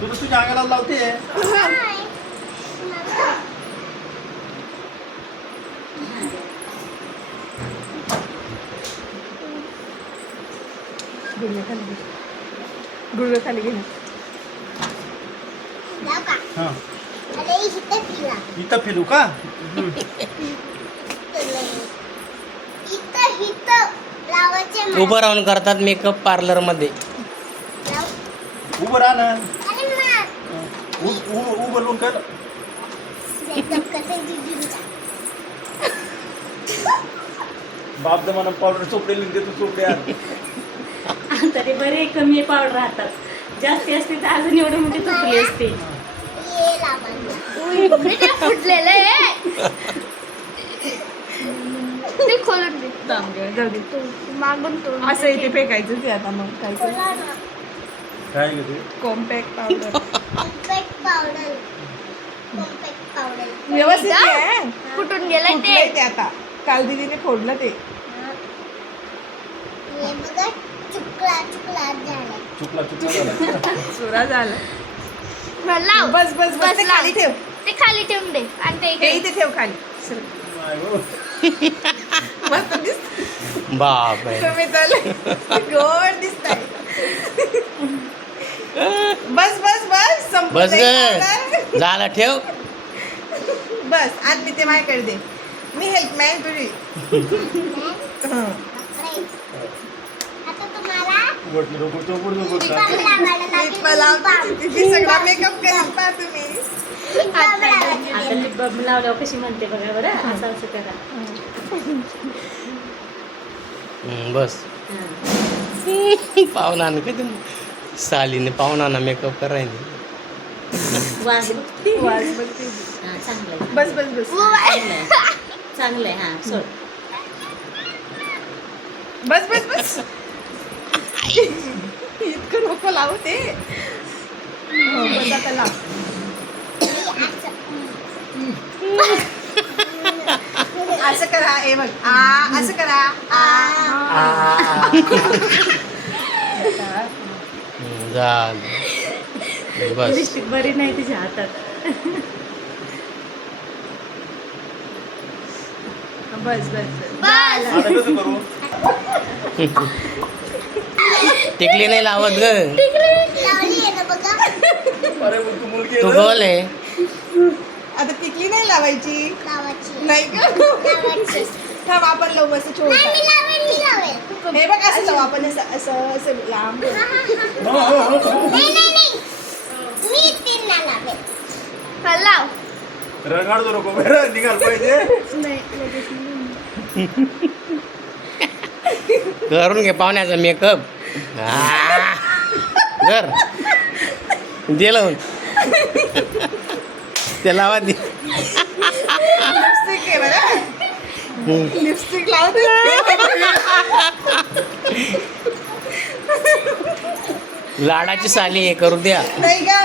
तू तर तुझ्या अंगाला लावते. गुडघे खाली घे ना. हा इथं फिरू का? उभं राहून करतात मेकअप पार्लर मध्ये. उभं राहा ना. उभं राहून कर. बाप जमाना पावडर चोपडेली देतो चोपड्या. तरी बरे कमी पावडर राहतात. जास्ती असते तर अजून एवढे मोठे तुटले असते. फुटलेलं आहे ते खोलून दे. जाऊ दे. मागून तो असं इथे फेकायचं ते आता मग काय काय घेते? कॉम्पॅक्ट पावडर पावडर व्यवस्थित आहे. फुटून गेलं फुटलंय ते. ते आता. काल दीदीने फोडलं ते. हे बघा चुकला झाला. चुकला झाला. चुरा झाला. लाव. बस बस बस ते खाली ठेव. ते खाली ठेवून दे आणि ते हे इकडे. इथे ठेव खाली. चल. नाही हो. मस्त दिसत. बाप रे. तुम्ही चालले गोड दिसताय. बस बस बस संपलं बस ते ग powder. झालं ठेव. बस आज मी ते माझ्याकडे दे. मी हेल्प मॅन तुझी. हं. आता तुम्हाला गोट नको चोपड नको लिप का? बाम लावायला ती लागेल. मला लिप बाम. तिची सगळा मेकअप करून पहा तुम्ही. लिप बाम लावायचं. आता लिप बाम लावल्यावर कशी म्हणते बघा बरं. असं असं करा. बस पाहुणा कधी सालीने पाहुणा मेकअप करायला. वाज बघते. वास बघते. हा, चांगलं आहे. बस बस बस चांगलं आहे. हा सोड. बस बस बस. इतकं नको लावू ते. हो, बस आता लाव. असं करा. हे बघ असं करा. झालं बस. लिपस्टिक बरी नाही तिच्या हातात. बस बस बस. आता कसं करू? टिकली नाही लावत ग. लावली आहे ना बघा. अरे मग तू मुलगी तू आहे ना? बोल आहे. आता टिकली नाही लावायची. लावायची. नाही का? लावायची. थांब आपण लावू असं नाही, छोटा. मी लावेल. हे बघ असं लावू आपण असं असं असं लांब. हो, हो, हो, हो. नाही. मी तीनला लावेल. हा, लाव. रंगाळ नको बरं निघाल पाहिजे. करून घे पाहुण्याचा मेकअप. कर दे लावून. ते लावा दे. लिपस्टिक आहे बरं. लिपस्टिक लावते. लाडाची साली हे करू द्या. नाही का?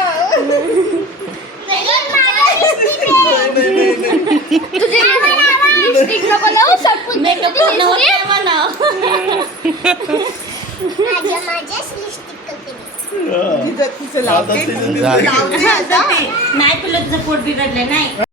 लिपस्टिक नको लावू. सटकून मेकअप पूर्ण होत नाही म्हणा. माझ्याच लिपस्टिक करते मी. तिचं लावते. आता तिचं- झालं. लावते आता. नाही तुला तुझं पोट बिघडलं नाही.